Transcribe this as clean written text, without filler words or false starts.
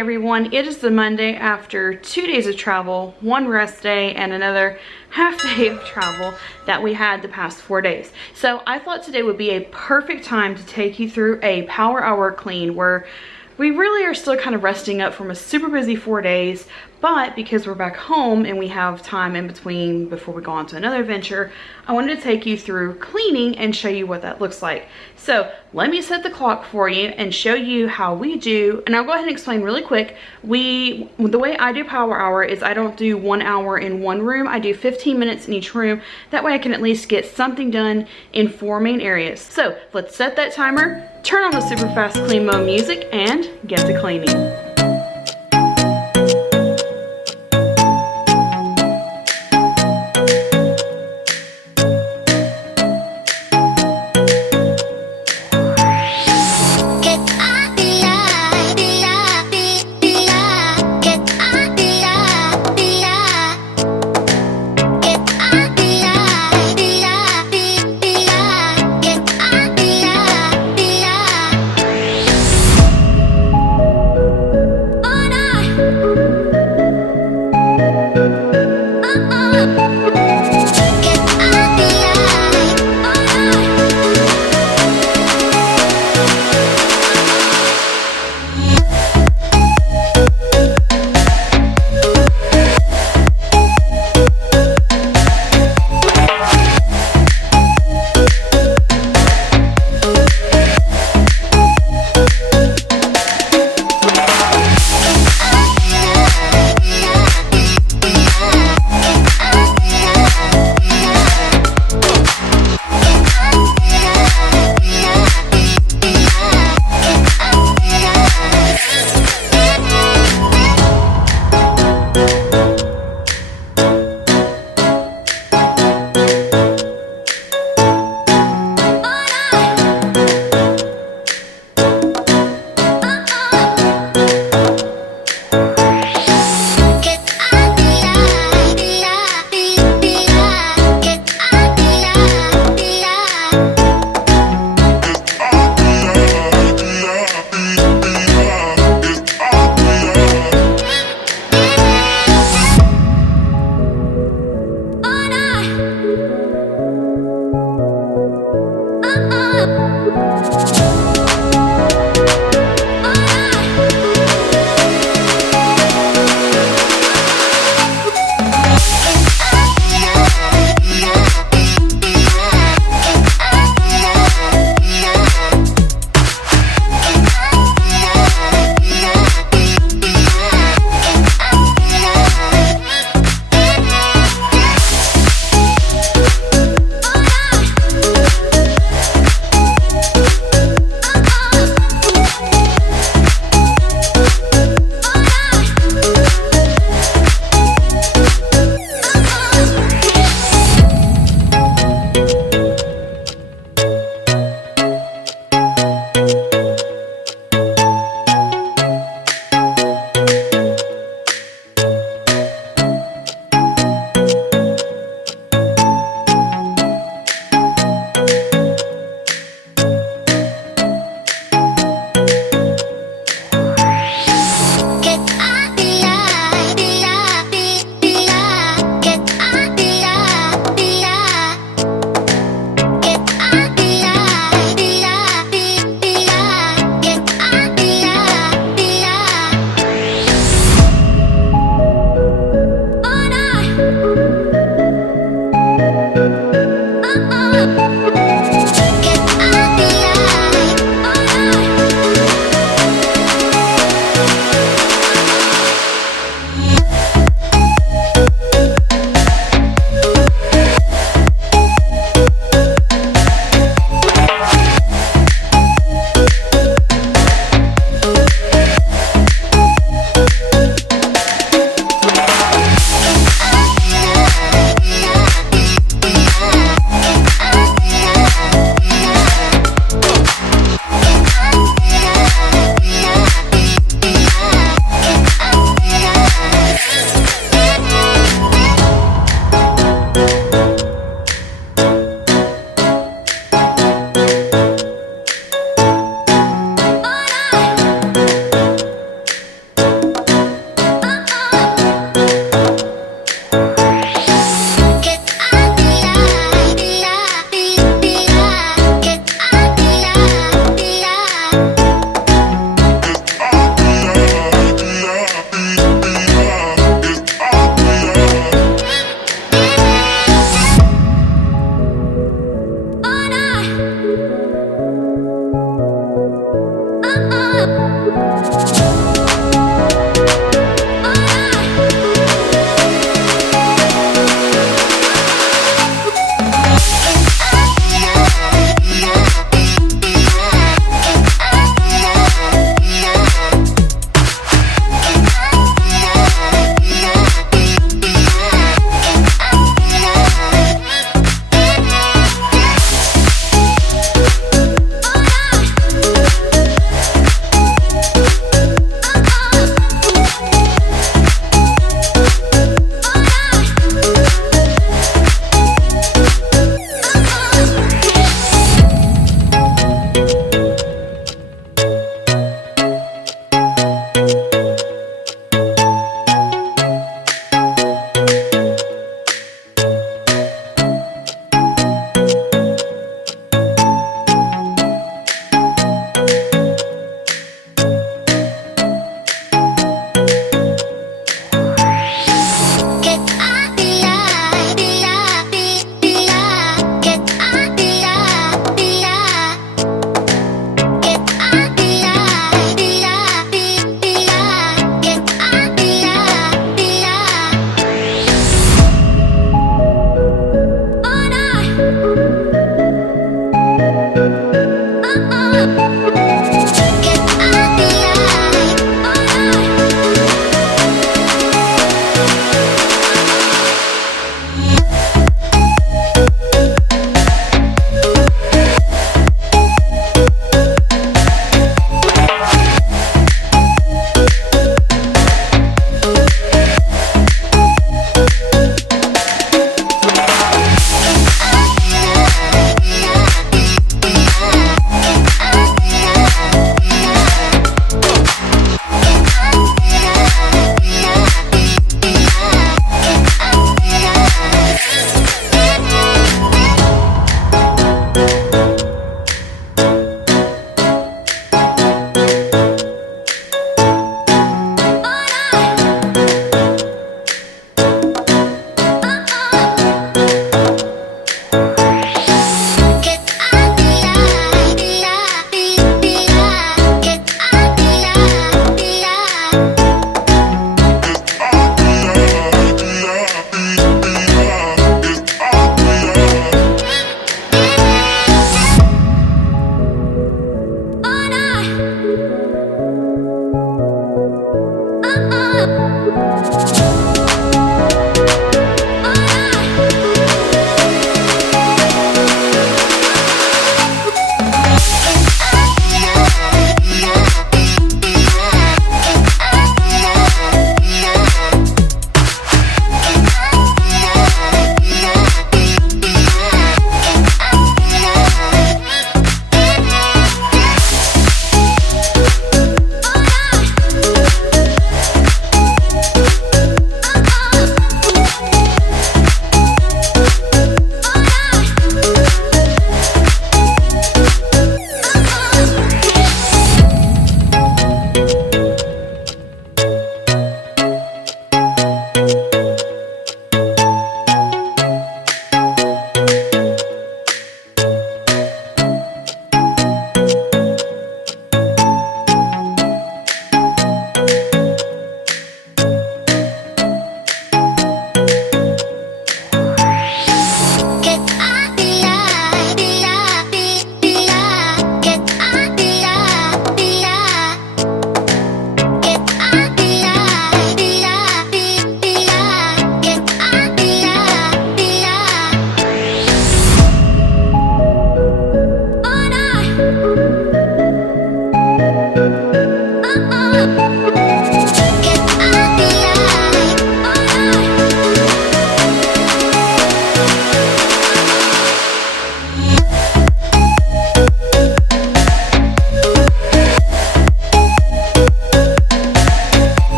everyone. It is the Monday after 2 days of travel, 1 rest day, and another half day of travel that we had the past 4 days. So I thought today would be a perfect time to take you through a power hour clean where we really are still kind of resting up from a super busy 4 days, but because we're back home and we have time in between before we go on to another adventure, I wanted to take you through cleaning and show you what that looks like. So let me set the clock for you and show you how we do, and I'll go ahead and explain really quick. The way I do power hour is I don't do 1 hour in one room, I do 15 minutes in each room. That way I can at least get something done in 4 main areas. So let's set that timer, turn on the super fast clean mode music, and get to cleaning.